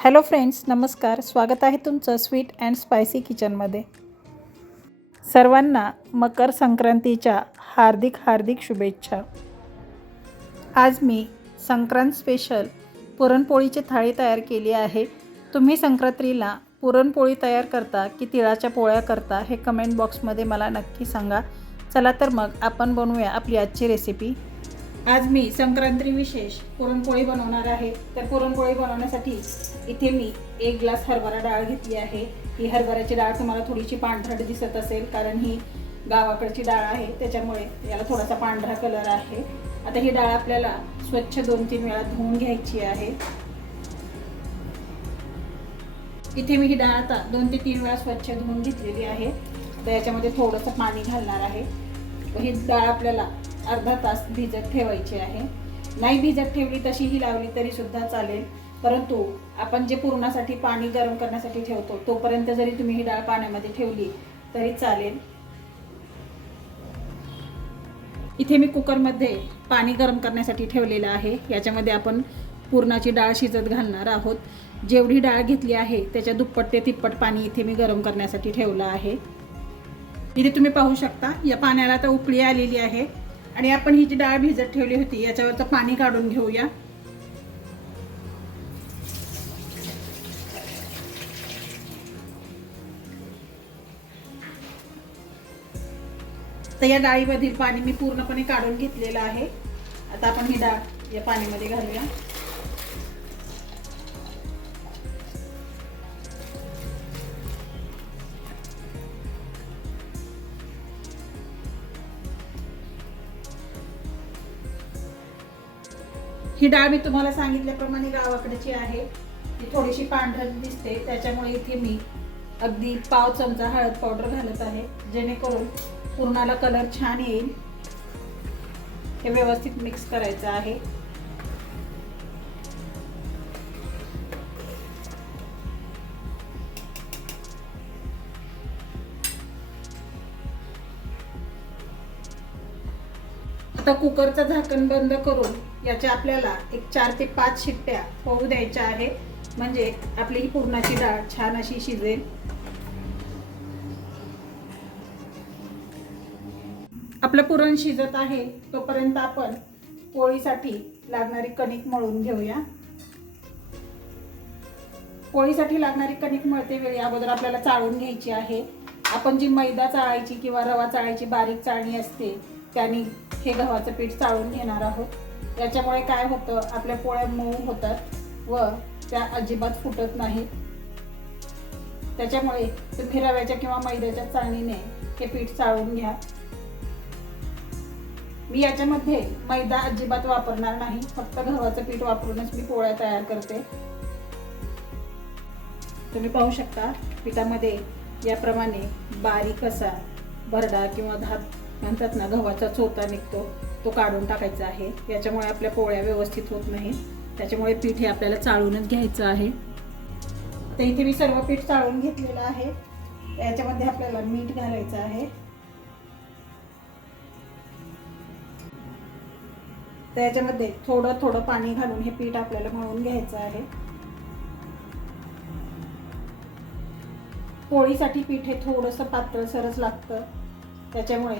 Hello friends नमस्कार. स्वागत आहे तुमचं स्वीट अँड स्पायसी किचनमध्ये. सर्वांना मकर संक्रांतीच्या हार्दिक हार्दिक शुभेच्छा. आज मी संक्रांत स्पेशल पुरणपोळीची थाळी तयार केली आहे. तुम्ही संक्रांतीला पुरणपोळी तयार करता की तिळाच्या पोळ्या करता हे कमेंट बॉक्समध्ये मला नक्की सांगा. चला तर मग आपण बनवूया आपली आजची रेसिपी आज मी संक्रांती विशेष पुरणपोळी बनवणार आहे. तर पुरणपोळी बनवण्यासाठी इथे मी एक ग्लास हरभरा डाळ घेतली आहे. ही हरभऱ्याची डाळ तुम्हाला थोडीशी पांढरट दिसत असेल कारण ही गावाकडची डाळ आहे त्याच्यामुळे याला थोडासा पांढरा कलर आहे. आता ही डाळ आपल्याला स्वच्छ दोन तीन वेळा धुवून घ्यायची आहे. इथे मी ही डाळ आता दोन ते तीन वेळा स्वच्छ धुवून घेतलेली आहे. तर याच्यामध्ये थोडंसं पाणी घालणार आहे. ही डाळ आपल्याला अर्धा तास भिजत ठेवायची आहे. नाही भिजत ठेवली तशी ही लावली तरी सुद्धा चालेल. परंतु आपण जे पुरणासाठी पाणी गरम करण्यासाठी ठेवतो तोपर्यंत जरी तुम्ही ही डाळ पाण्यामध्ये ठेवली तरी चालेल. इथे मी कुकरमध्ये पाणी गरम करण्यासाठी ठेवलेलं आहे. याच्यामध्ये आपण पुरणाची डाळ शिजत घालणार आहोत. जेवढी डाळ घेतली आहे त्याच्या दुप्पट ते तिप्पट पाणी इथे मी गरम करण्यासाठी ठेवलं आहे. इथे तुम्ही पाहू शकता या पाण्याला आता उकळी आलेली आहे. आणि आपण ही जी डाळ भिजत ठेवली होती याच्यावरचं पाणी काढून घेऊया. तर या डाळीमधील पाणी मी पूर्णपणे काढून घेतलेलं आहे. आता आपण ही डाळ या पाण्यामध्ये घालूया. ही डाळ मी तुम्हाला सांगितल्याप्रमाणे गावाकडची आहे. ती थोडीशी पांढर दिसते. त्याच्यामुळे इथे मी अगदी पाव चमचा हळद पावडर घालत आहे. जेणेकरून पूर्णाला कलर छान येईल. हे व्यवस्थित मिक्स करायचं आहे. आता कुकरचं झाकण बंद करून याच्या आपल्याला एक चार ते पाच शिट्ट्या होऊ द्यायच्या आहे म्हणजे आपली ही पुरणाची डाळ छान अशी शिजेल. आपलं पुरण शिजत आहे तोपर्यंत आपण पोळीसाठी लागणारी कणिक मळून घेऊया. पोळीसाठी लागणारी कणिक मळते वेळी अगोदर आपल्याला चाळून घ्यायची आहे. आपण जी मैदा चाळायची किंवा रवा चाळायची बारीक चाळणी असते त्याने हे गव्हाचं पीठ चाळून घेणार आहोत. याच्यामुळे काय होतं आपल्या पोळ्या मऊ होतात व त्या अजिबात फुटत नाहीत. त्याच्यामुळे तुम्ही रव्याच्या किंवा मैद्याच्या चाळणीने हे पीठ चाळून घ्या. मी याच्यामध्ये मैदा अजिबात वापरणार नाही. फक्त गव्हाचं पीठ वापरूनच मी पोळ्या तयार करते. तुम्ही पाहू शकता पिठामध्ये याप्रमाणे बारीक असा भरडा किंवा धात म्हणतात ना गव्हाचा चोथा निघतो तो काढून टाकायचा आहे. याच्यामुळे आपल्या पोळ्या व्यवस्थित होत नाही त्याच्यामुळे पीठ हे आपल्याला चाळूनच घ्यायचं आहे. तर इथे मी सर्व पीठ चाळून घेतलेलं आहे. याच्यामध्ये आपल्याला मीठ घालायचं आहे. तर याच्यामध्ये थोडं थोडं पाणी घालून हे पीठ आपल्याला मळून घ्यायचं आहे. पोळीसाठी पीठ हे थोडंसं पातळसरच लागतं. त्याच्यामुळे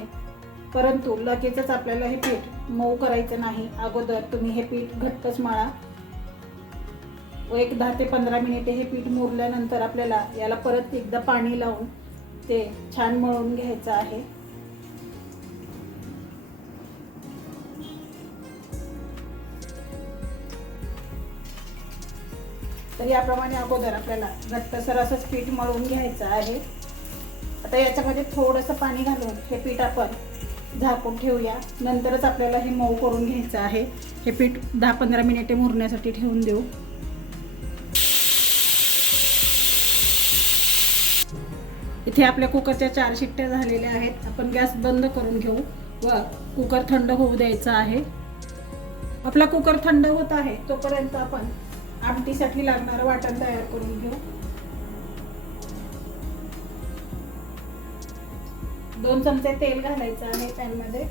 परंतु लगेचच आपल्याला हे पीठ मऊ करायचं नाही. अगोदर तुम्ही हे पीठ घट्टच मळा. व एक दहा ते पंधरा मिनिटे हे पीठ मुरल्यानंतर आपल्याला याला परत एकदा पाणी लावून ते छान मळून घ्यायचं आहे. तर याप्रमाणे अगोदर आपल्याला घट्टसर असंच पीठ मळून घ्यायचं आहे. आता याच्यामध्ये थोडंसं पाणी घालून हे पीठ आपण झाकून ठेवूया. नंतरच आपल्याला हे मऊ करून घ्यायचं आहे. हे पीठ दहा पंधरा मिनिटे मुरण्यासाठी ठेवून देऊ. इथे आपल्या कुकरच्या चार शिट्ट्या झालेल्या आहेत. आपण गॅस बंद करून घेऊ व कुकर थंड होऊ द्यायचा आहे. आपला कुकर थंड होत आहे तोपर्यंत आपण आमटीसाठी लागणारं वाटण तयार करून घेऊ. दोन चमचे तेल घालायचं आहे पॅनमध्ये.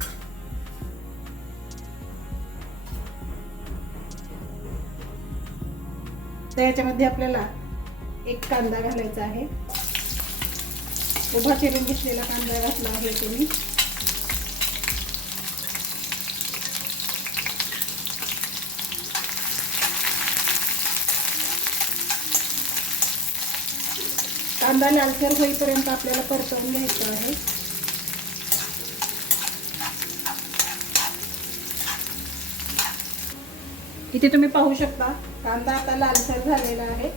तर याच्यामध्ये आपल्याला एक कांदा घालायचा आहे. उभा चिरून घेतलेला कांदा घातला आहे तुम्ही. कांदा लालसर होईपर्यंत आपल्याला परतवून घ्यायचा आहे. इथे तुम्ही पाहू शकता कांदा आता लालसर झालेला आहे.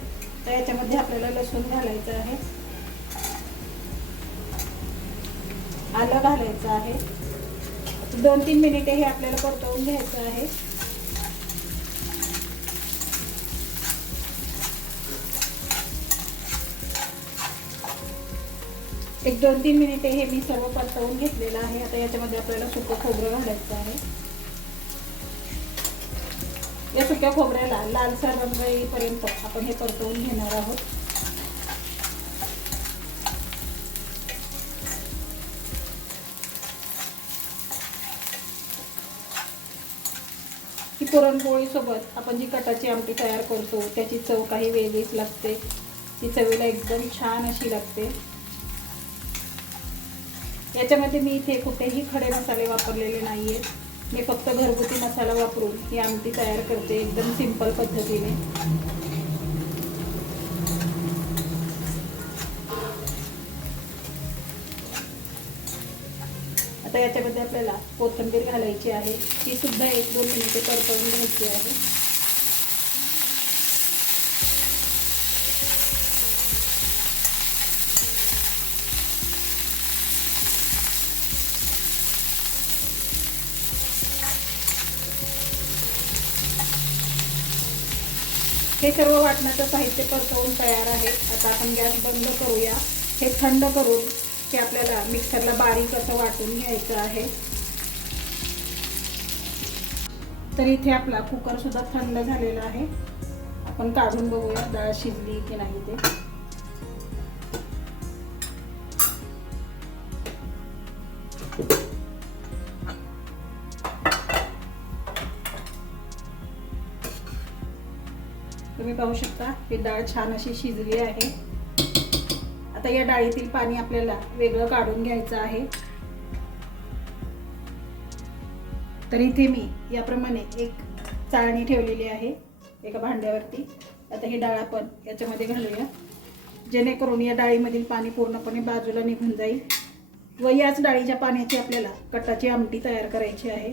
तर याच्यामध्ये आपल्याला लसूण घालायचं आहे. आलं घालायचं आहे. दोन तीन मिनिटे हे आपल्याला परतवून घ्यायचं आहे. एक दोन तीन मिनिटे हे मी सर्व परतवून घेतलेलं आहे. आता याच्यामध्ये आपल्याला सुकं खोबरं घालायचं आहे. या सुक्या खोबऱ्याला लालसर रंग येईपर्यंत आपण हे परतवून घेणार आहोत. ही पुरणपोळीसोबत आपण जी कटाची आमटी तयार करतो त्याची चव काही वेगळीच लागते. ती चवीला एकदम छान अशी लागते. याच्यामध्ये मी इथे कुठेही खडे मसाले वापरलेले नाही आहेत मी फक्त घरगुती मसाला वापरून ही आमटी तयार करते एकदम सिंपल पद्धतीने. आता याच्यामध्ये आपल्याला कोथिंबीर घालायची आहे. ती सुद्धा एक दोन मिनिटे परतवून घ्यायची आहे. हे सर्व वाटण्याचं साहित्य परतवून तयार आहे. आता आपण गॅस बंद करूया. हे थंड करून की आपल्याला मिक्सरला बारीक असं वाटून घ्यायचं आहे. तर इथे आपला कुकर सुद्धा थंड झालेला आहे. आपण काढून बघूया डाळ शिजली की नाही ते. तुम्ही पाहू शकता ही डाळ छान अशी शिजली आहे. आता या डाळीतील पाणी आपल्याला वेगळं काढून घ्यायचं आहे. तर इथे मी याप्रमाणे एक चाळणी ठेवलेली आहे एका भांड्यावरती. आता ही डाळ आपण याच्यामध्ये घालूया. जेणेकरून या डाळीमधील पाणी पूर्णपणे बाजूला निघून जाईल व याच डाळीच्या पाण्याची आपल्याला कटाची आमटी तयार करायची आहे.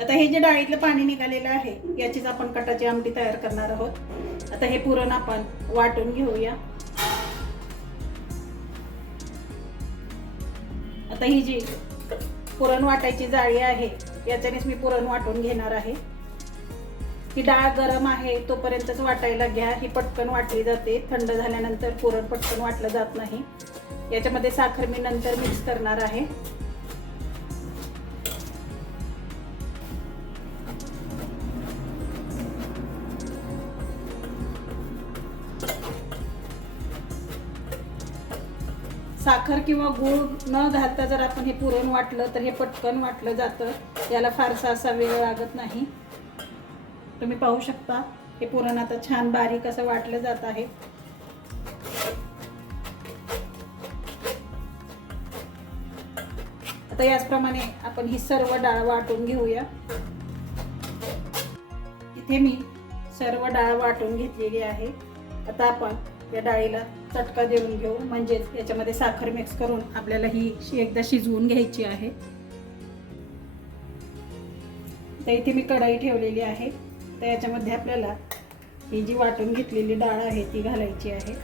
आता हे जे डाळीतलं पाणी निघालेलं आहे याचीच आपण कटाची आमटी तयार करणार आहोत. आता हे पुरण आपण वाटून घेऊया. आता ही जी पुरण वाटायची जाळी आहे याच्यानेच मी पुरण वाटून घेणार आहे. ही डाळ गरम आहे तोपर्यंतच वाटायला घ्या. ही पटकन वाटली जाते. थंड झाल्यानंतर पुरण पटकन वाटलं जात नाही. याच्यामध्ये साखर मी नंतर मिक्स करणार आहे. साखर किंवा गूळ न घालता जर आपण हे पुरण वाटलं तर हे पटकन वाटलं जातं. याला फारसा असा वेळ लागत नाही. तुम्ही पाहू शकता हे पुरण आता छान बारीक असं वाटलं जात आहे. आता याचप्रमाणे आपण ही सर्व डाळ वाटून घेऊया. इथे मी सर्व डाळ वाटून घेतलेली आहे. आता आपण या डाळीला चटका देऊन घेऊ. म्हणजेच याच्यामध्ये साखर मिक्स करून आपल्याला ही एकदा शिजवून घ्यायची आहे. तर इथे मी कढाई ठेवलेली आहे. तर याच्यामध्ये आपल्याला ही जी वाटून घेतलेली डाळ आहे ती घालायची आहे.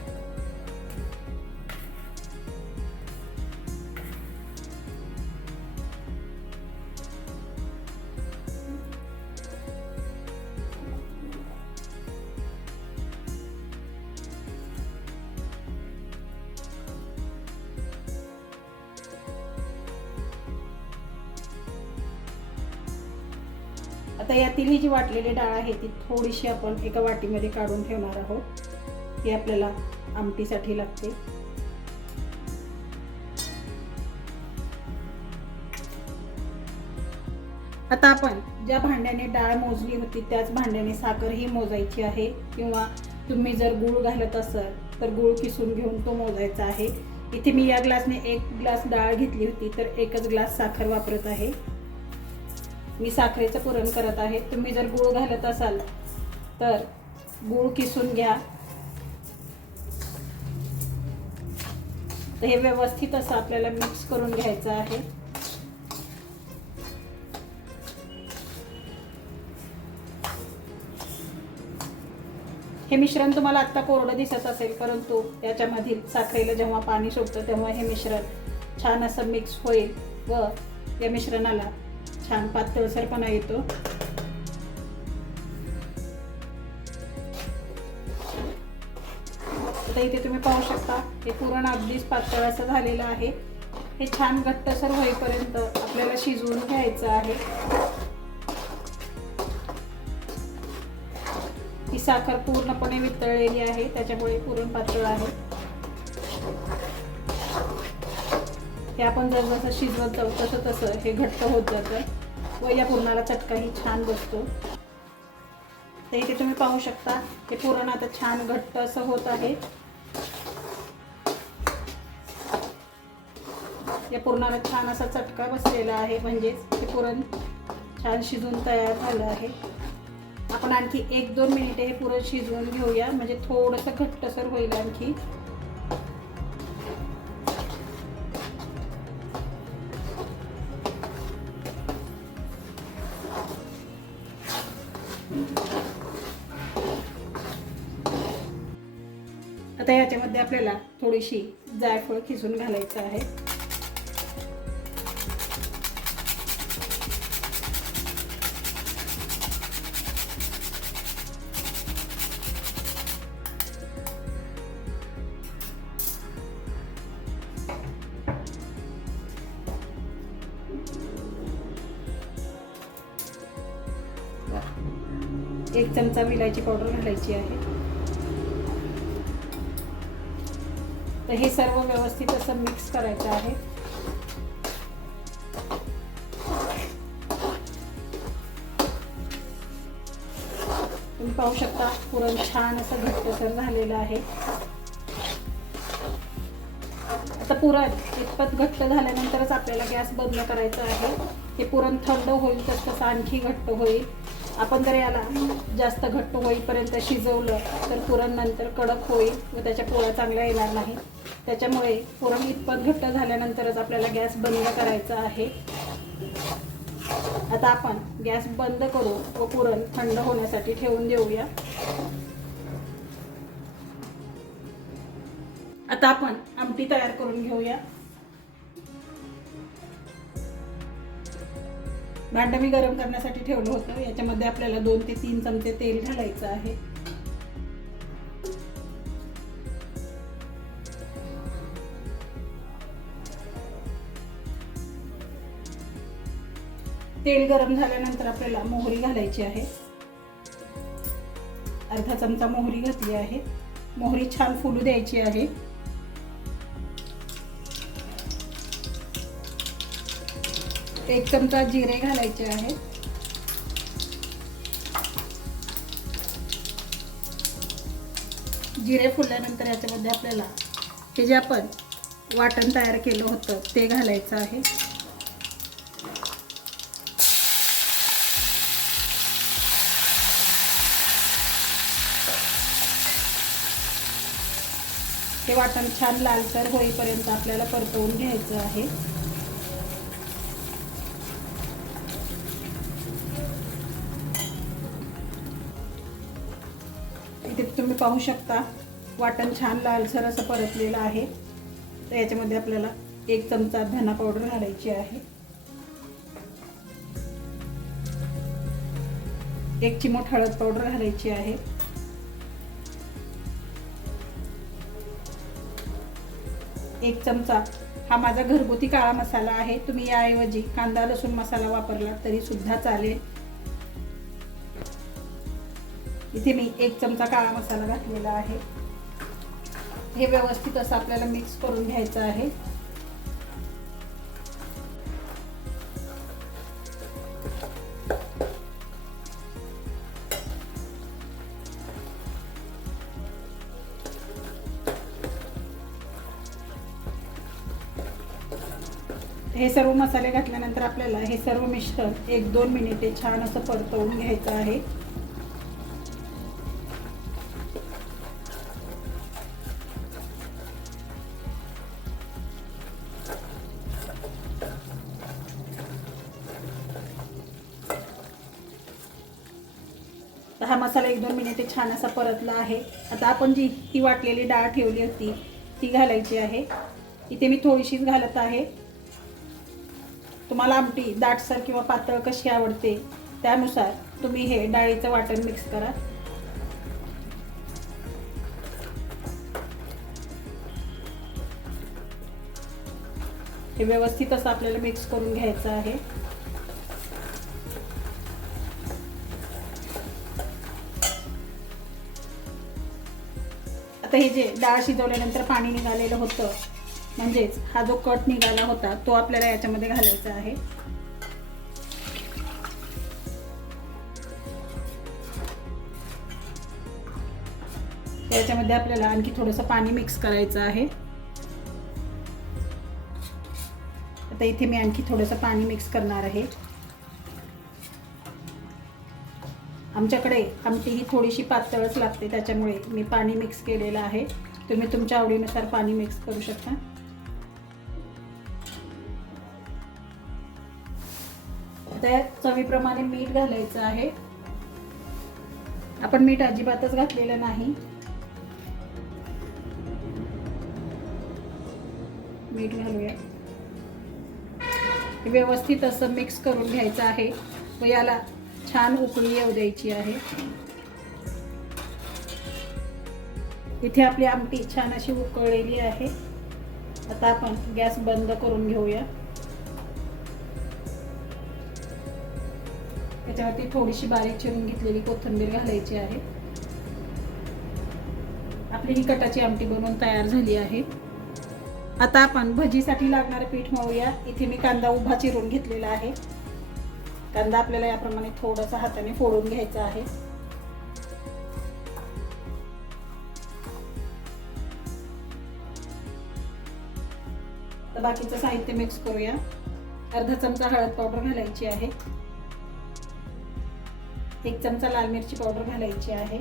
आता यातील ही जी वाटलेली डाळ आहे ती थोडीशी आपण एका वाटीमध्ये काढून ठेवणार आहोत. ती आपल्याला आमटीसाठी लागते. आता आपण ज्या भांड्याने डाळ मोजली होती त्याच भांड्याने साखर ही मोजायची आहे. किंवा तुम्ही जर गूळ घालत असाल तर गूळ किसून घेऊन तो मोजायचा आहे. इथे मी या ग्लासने एक ग्लास डाळ घेतली होती तर एकच ग्लास साखर वापरत आहे. मी साखरेचं पुरण करत आहे. तुम्ही जर गूळ घालत असाल तर गूळ किसून घ्या. तर हे व्यवस्थित असं आपल्याला मिक्स करून घ्यायचं आहे. हे मिश्रण तुम्हाला आत्ता कोरडं दिसत असेल परंतु याच्यामधील साखरेला जेव्हा पाणी सुटतं तेव्हा हे मिश्रण छान असं मिक्स होईल व या मिश्रणाला छान पातळसरपणा येतो. आता इथे तुम्ही पाहू शकता हे पुरण अगदीच पातळ असं झालेलं आहे. हे छान घट्टसर होईपर्यंत आपल्याला शिजवून घ्यायचं आहे. ही साखर पूर्णपणे वितळलेली आहे त्याच्यामुळे पुरण पातळ आहे. हे आपण जर जसं शिजवत जाऊ तसं तसं हे घट्ट होत जातं. व या पुरणाला चटकाही छान बसतो. तर इथे तुम्ही पाहू शकता हे पुरण आता छान घट्ट असं होत आहे. या पुरणाला छान असा चटका बसलेला आहे म्हणजेच हे पुरण छान शिजून तयार झालं आहे. आपण आणखी एक दोन मिनिटे हे पुरण शिजवून घेऊया म्हणजे थोडंसं घट्टसर होईल आणखी. आपल्याला थोडीशी जायफळ खिसून घालायचं आहे. एक चमचा विलायची पावडर घालायची आहे. तर हे सर्व व्यवस्थित असं मिक्स करायचं आहे. तुम्ही पाहू शकता पुरण छान असं घट्टसर झालेलं आहे. आता पुरण इतपत घट्ट झाल्यानंतरच आपल्याला गॅस बंद करायचा आहे. हे पुरण थंड होईल तर तसं आणखी घट्ट होईल. आपण जर याला जास्त घट्ट होईपर्यंत शिजवलं तर पुरण नंतर कडक होईल व त्याच्या पोळ्या चांगल्या येणार नाही त्याच्यामुळे पुरण इतपत घट्ट झाल्यानंतरच आपल्याला गॅस बंद करायचा आहे. आता आपण गॅस बंद करू व पुरण थंड होण्यासाठी ठेवून देऊया. आता आपण आमटी तयार करून घेऊया. भांडं मी गरम करण्यासाठी ठेवलं होतं. याच्यामध्ये आपल्याला दोन ते तीन चमचे तेल घालायचं आहे. तेल गरम झाल्यानंतर आपल्याला मोहरी घालायची आहे. अर्धा चमचा मोहरी घातली आहे. मोहरी छान फुलू द्यायची आहे. एक चमचा जिरे घालायचे आहे. जिरे फुलल्यानंतर याच्यामध्ये आपल्याला हे जे आपण वाटण तयार केलं होतं ते घालायचं आहे. हे वाटण छान लालसर होईपर्यंत आपल्याला परतवून घ्यायचं आहे. इथे तुम्ही पाहू शकता वाटण छान लालसर असं परतलेलं आहे. तर याच्यामध्ये आपल्याला एक चमचा धना पावडर घालायची आहे. एक चिमट हळद पावडर घालायची आहे. एक चमचा हा माझा घरगुती काळा मसाला आहे. तुम्ही याऐवजी कांदा लसूण मसाला वापरला तरी सुद्धा चालेल. इथे मी एक चमचा काळा मसाला घातलेला आहे. हे व्यवस्थित असं आपल्याला मिक्स करून घ्यायचं आहे. हे सर्व मसाले घातल्यानंतर आपल्याला हे सर्व मिश्रण एक दोन मिनिटे छान असं परतवून घ्यायचं आहे. हा मसाला एक दोन मिनिटे छान असा परतला आहे. आता आपण जी ती वाटलेली डाळ ठेवली होती ती घालायची आहे. इथे मी थोडीशीच घालत आहे. तुम्हाला आमटी दाटसर किंवा पातळ कशी आवडते त्यानुसार तुम्ही हे डाळीचं वाटण मिक्स करा. हे व्यवस्थित असं आपल्याला मिक्स करून घ्यायचं आहे. आता हे जे डाळ शिजवल्यानंतर पाणी निघालेलं होतं म्हणजेच हा जो कट निघाला होता तो आपल्याला याच्यामध्ये घालायचा आहे. याच्यामध्ये आपल्याला आणखी थोडंसं पाणी मिक्स करायचं आहे. आता इथे मी आणखी थोडंसं पाणी मिक्स करणार आहे. आमच्याकडे आमटी ही थोडीशी पातळच लागते त्याच्यामुळे मी पाणी मिक्स केलेलं आहे. तुम्ही तुमच्या आवडीनुसार पाणी मिक्स करू शकता. चवीप्रमाणे मीठ घालायचं आहे. आपण मीठ अजिबातच घातलेलं नाही. मीठ घालूया. व्यवस्थित असं मिक्स करून घ्यायचं आहे. व याला छान उकळी येऊ द्यायची आहे. इथे आपली आमटी छान अशी उकळलेली आहे. आता आपण गॅस बंद करून घेऊया. त्याच्यावरती थोडीशी बारीक चिरून घेतलेली कोथिंबीर घालायची आहे. आपली ही कटाची आमटी बनवून तयार झाली आहे. आता आपण भजीसाठी लागणारं पीठ मळूया. इथे मी कांदा उभा चिरून घेतलेला आहे. कांदा आपल्याला याप्रमाणे थोडासा हाताने फोडून घ्यायचा आहे. तर बाकीचं साहित्य मिक्स करूया. अर्धा चमचा हळद पावडर घालायची आहे. एक चमचा लाल मिरची पावडर घालायची आहे.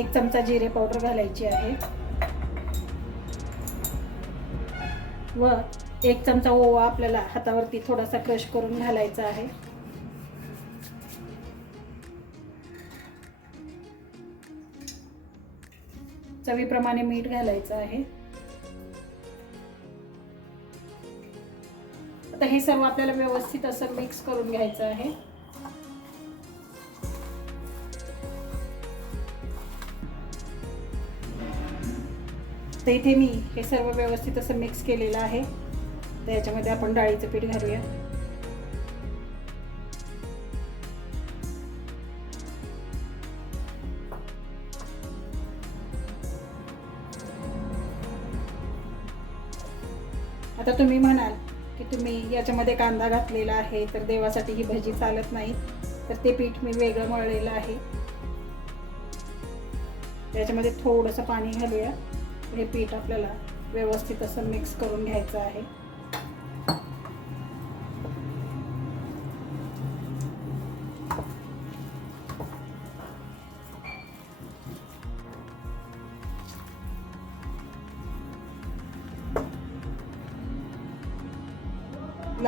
एक चमचा जिरे पावडर घालायची आहे. व एक चमचा ओवा आपल्याला हातावरती थोडासा क्रश करून घालायचा आहे. चवीप्रमाणे मीठ घालायचं आहे. तर हे सर्व आपल्याला व्यवस्थित असं मिक्स करून घ्यायचं आहे. तर इथे मी हे सर्व व्यवस्थित असं मिक्स केलेलं आहे. तर याच्यामध्ये आपण डाळीचं पीठ घालूया. आता तुम्ही म्हणाल की तुम्ही याच्यामध्ये कांदा घातलेला आहे तर देवासाठी ही भजी चालत नाही तर ते पीठ मी वेगळं मळलेलं आहे. त्याच्यामध्ये थोडंसं पाणी घालूया. हे पीठ आपल्याला व्यवस्थित असं मिक्स करून घ्यायचं आहे.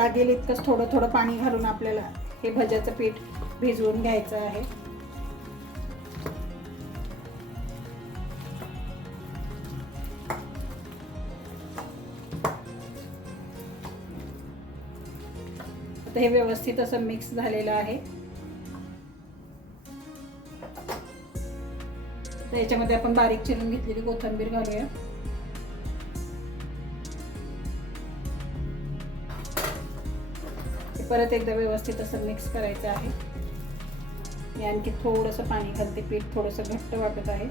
लागेल इतकंच थोडं थोडं पाणी घालून आपल्याला हे भज्याचं पीठ भिजवून घ्यायचं आहे. आता हे व्यवस्थित असं मिक्स झालेलं आहे. याच्यामध्ये आपण बारीक चिरून घेतलेली कोथिंबीर घालूया. परत एकदा व्यवस्थित असं मिक्स करायचं आहे. मी आणखी थोडंसं पाणी घालते पीठ थोडंसं घट्ट वाटत आहे.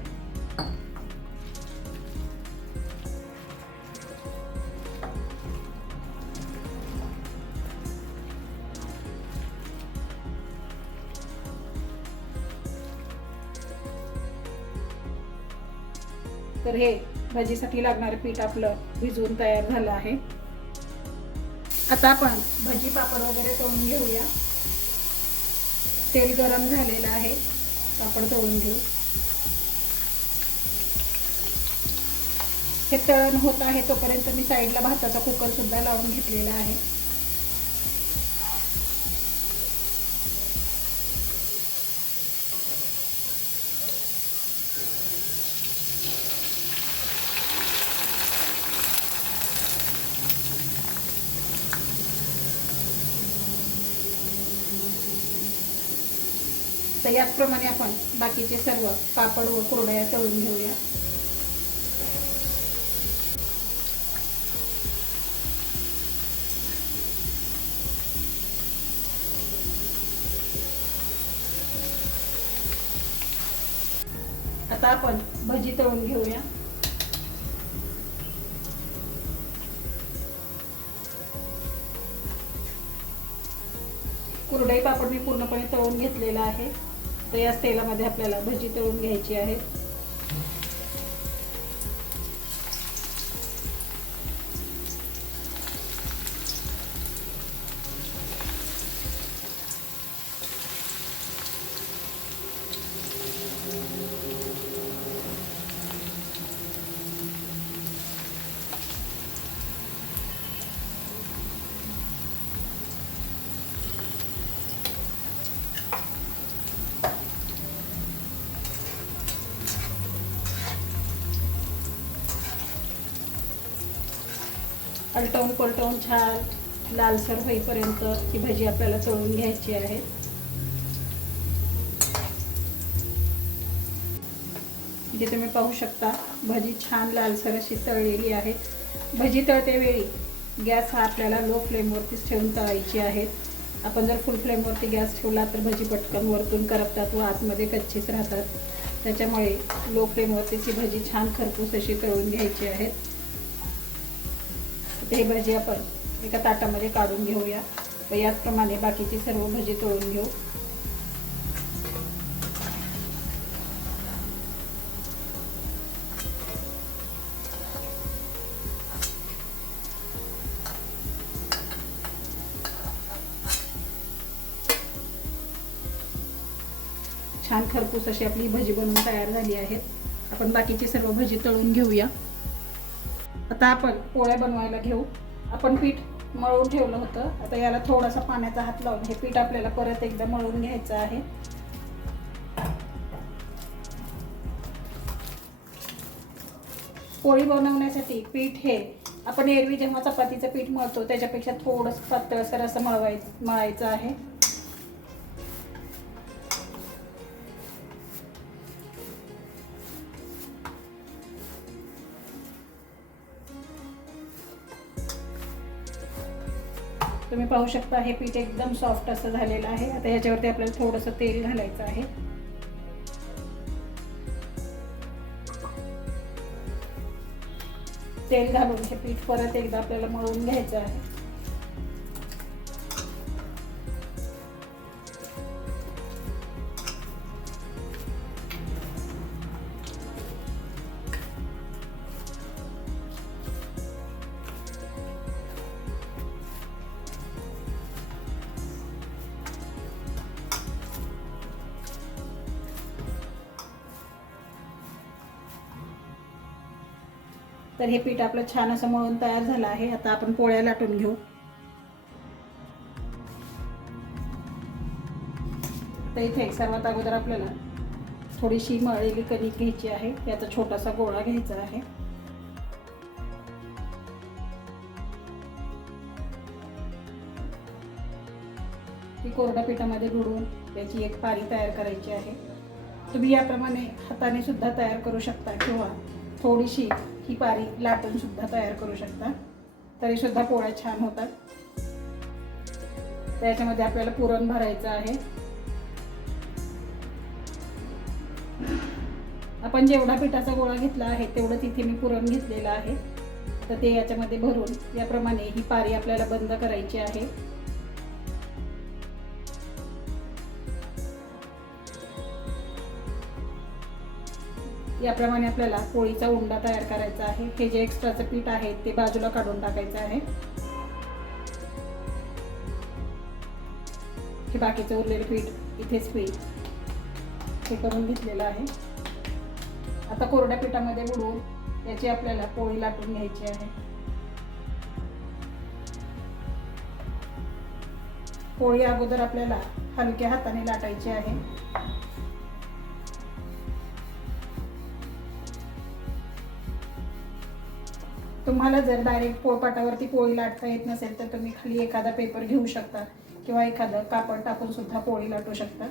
तर हे भजीसाठी लागणारं पीठ आपलं भिजवून तयार झालं आहे. आता आपण भजी पापड वगैरे तळून घेऊया. तेल गरम झालेलं आहे. पापड तळून घेऊ. हे तळण होत आहे तोपर्यंत मी साईडला भाताचा कुकर सुद्धा लावून घेतलेला आहे. तर याचप्रमाणे आपण बाकीचे सर्व पापड व कुरडया तळून घेऊया. आता आपण भजी तळून घेऊया. कुरडई पापड मी पूर्णपणे तळून घेतलेला आहे. तर याच तेलामध्ये आपल्याला भजी तळून घ्यायची आहे. अलटवून पलटवून छान लालसर होईपर्यंत ही भजी आपल्याला तळून घ्यायची आहे. इथे तुम्ही पाहू शकता भजी छान लालसर अशी तळलेली आहे. भजी तळतेवेळी गॅस हा आपल्याला लो फ्लेमवरतीच ठेवून तळायची आहे. आपण जर फुल फ्लेमवरती गॅस ठेवला तर भजी पटकन वरतून करपतात व आतमध्ये कच्चीच राहतात. त्याच्यामुळे लो फ्लेमवरतीची भजी छान खरपूस अशी तळून घ्यायची आहेत ते भजी आपण एका ताटामध्ये काढून घेऊया. व याचप्रमाणे बाकीची सर्व भजी तळून घेऊ. छान खरपूस अशी आपली भजी बनवून तयार झाली आहेत आपण बाकीची सर्व भजी तळून घेऊया. आता आपण पोळ्या बनवायला घेऊ. आपण पीठ मळून ठेवलं होतं. आता याला थोडासा पाण्याचा हात लावून हे पीठ आपल्याला परत एकदा मळून घ्यायचं आहे. पोळी बनवण्यासाठी पीठ हे आपण एरवी जेव्हा चपातीचं पीठ मळतो त्याच्यापेक्षा थोडंसं पातळसर असं मळवाय मळायचं आहे. तुम्ही पाहू शकता हे पीठ एकदम सॉफ्ट असं झालेलं आहे. आता ह्याच्यावरती आपल्याला थोडंसं तेल घालायचं आहे. तेल घालून हे पीठ परत एकदा आपल्याला मळून घ्यायचं आहे. तर हे पीठ आपलं छान असं मळून तयार झालं आहे. आता आपण पोळ्या लाटून घेऊ. तर इथे सर्वात अगोदर आपल्याला थोडीशी मळलेली कणिक घ्यायची आहे. याचा छोटासा गोळा घ्यायचा आहे. ती कोरड्या पिठामध्ये बुडवून त्याची एक पारी तयार करायची आहे. तुम्ही याप्रमाणे हाताने सुद्धा तयार करू शकता किंवा थोडीशी ही पारी लाटून सुद्धा तयार करू शकता. तरी सुद्धा पोळ्या छान होतात. त्याच्यामध्ये आपल्याला पुरण भरायचं आहे. आपण जेवढा पिठाचा गोळा घेतला आहे तेवढं तिथे मी पुरण घेतलेलं आहे. तर ते याच्यामध्ये भरून याप्रमाणे ही पारी आपल्याला बंद करायची आहे. याप्रमाणे आपल्याला पोळीचा उंडा तयार करायचा आहे. हे जे एक्स्ट्राचं पीठ आहे ते बाजूला काढून टाकायचं आहे. हे बाकीचं उरलेलं पीठ इथेच पीठ हे करून घेतलेलं आहे. आता कोरड्या पिठामध्ये बुडवून याची आपल्याला पोळी लाटून घ्यायची आहे. पोळी अगोदर आपल्याला हलक्या हाताने लाटायची आहे. तुम्हाला जर डायरेक्ट पोळपाटावरती पोळी लाटता येत नसेल तर तुम्ही खाली एखादा पेपर घेऊ शकता किंवा एखादं कापड टाकून सुद्धा पोळी लाटू शकता.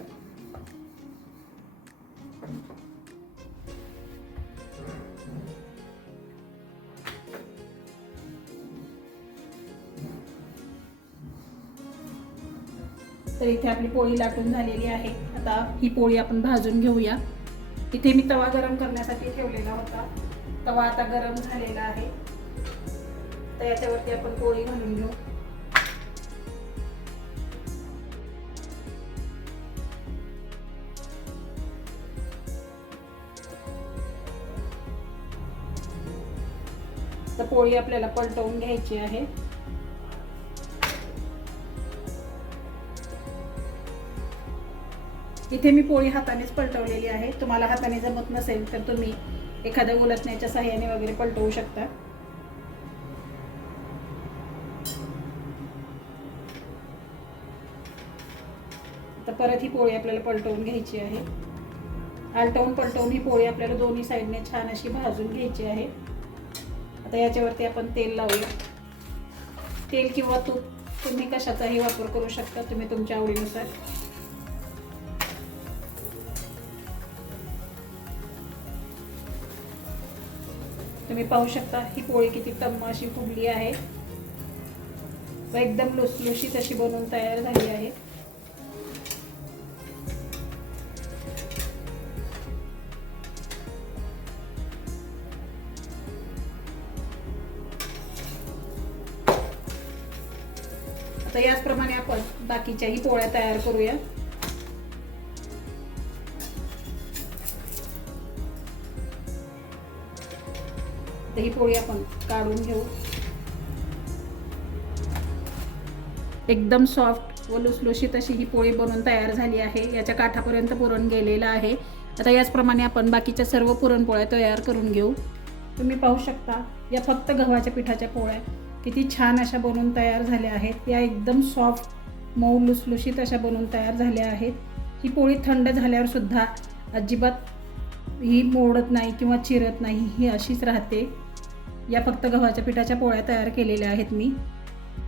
तर इथे आपली पोळी लाटून झालेली आहे. आता ही पोळी आपण भाजून घेऊया. इथे मी तवा गरम करण्यासाठी ठेवलेला होता. तवा आता गरम झालेला आहे. तर याच्यावरती आपण पोळी घालून घेऊ. तर पोळी आपल्याला पलटवून घ्यायची आहे. इथे मी पोळी हातानेच पलटवलेली आहे. तुम्हाला हाताने जमत नसेल तर तुम्ही एखाद्या उलटण्याच्या सहाय्याने वगैरे पलटवू शकता. परत ही पोळी आपल्याला पलटवून घ्यायची आहे. आलटवून पलटवून ही पोळी आपल्याला दोन्ही साईडने छान अशी भाजून घ्यायची आहे. आता याच्यावरती आपण तेल लावूया. तेल किंवा तूप तुम्ही कशाचाही वापर करू शकता तुम्ही तुमच्या आवडीनुसार. तुम्ही पाहू शकता ही पोळी किती टम्म अशी फुगली आहे. व एकदम लुसलुशीत अशी बनवून तयार झाली आहे. बाकीच्याही पोळ्या तयार करूया. दही ही पोळी आपण काढून घेऊ. एकदम सॉफ्ट व लुसलुशीत अशी ही पोळी बनवून तयार झाली आहे. याच्या काठापर्यंत पुरण गेलेलं आहे. आता याचप्रमाणे आपण बाकीच्या सर्व पुरणपोळ्या तयार करून घेऊ. तुम्ही पाहू शकता या फक्त गव्हाच्या पिठाच्या पोळ्या किती छान अशा बनवून तयार झाल्या आहेत. या एकदम सॉफ्ट मऊ लुसलुशीत अशा बनवून तयार झाल्या आहेत. ही पोळी थंड झाल्यावर सुद्धा अजिबात ही मोडत नाही किंवा चिरत नाही ही अशीच राहते. या फक्त गव्हाच्या पिठाच्या पोळ्या तयार केलेल्या आहेत मी.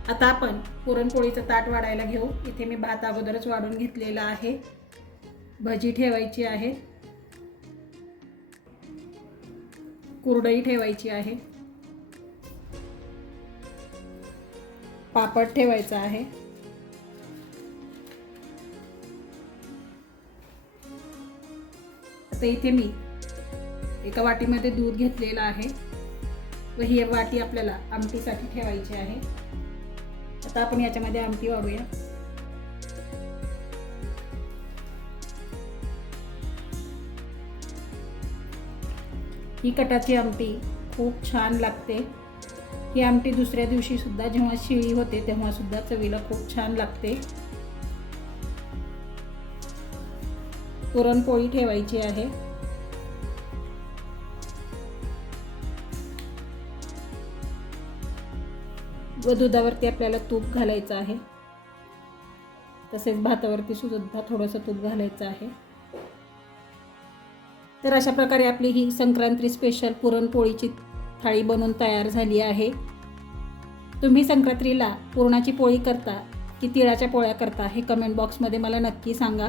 आता आपण पुरणपोळीचं ताट वाढायला घेऊ. इथे मी भात अगोदरच वाढून घेतलेला आहे. भजी ठेवायची आहे. कुरडई ठेवायची आहे. पापड ठेवायचा आहे. तर इथे मी. एका वाटीमध्ये दूध घेतलेलं आहे. व ही वाटी आपल्याला आमटीसाठी ठेवायची आहे. आता आपण याच्यामध्ये आमटी वाढूया. ही कटाची आमटी खूप छान लागते. ही आमटी दुसऱ्या दिवशी सुद्धा जेव्हा शिळी होते तेव्हा सुद्धा चवीला खूप छान लागते. पुरणपोळी ठेवायची आहे. व दुधावरती आपल्याला तूप घालायचं आहे. तसेच भातावरती सुद्धा थोडंसं तूप घालायचं आहे. तर अशा प्रकारे आपली ही संक्रांती स्पेशल पुरणपोळीची थाळी बनवून तयार झाली आहे. तुम्ही संक्रांतीला पुरणाची पोळी करता की तिळाच्या पोळ्या करता हे कमेंट बॉक्समध्ये मला नक्की सांगा.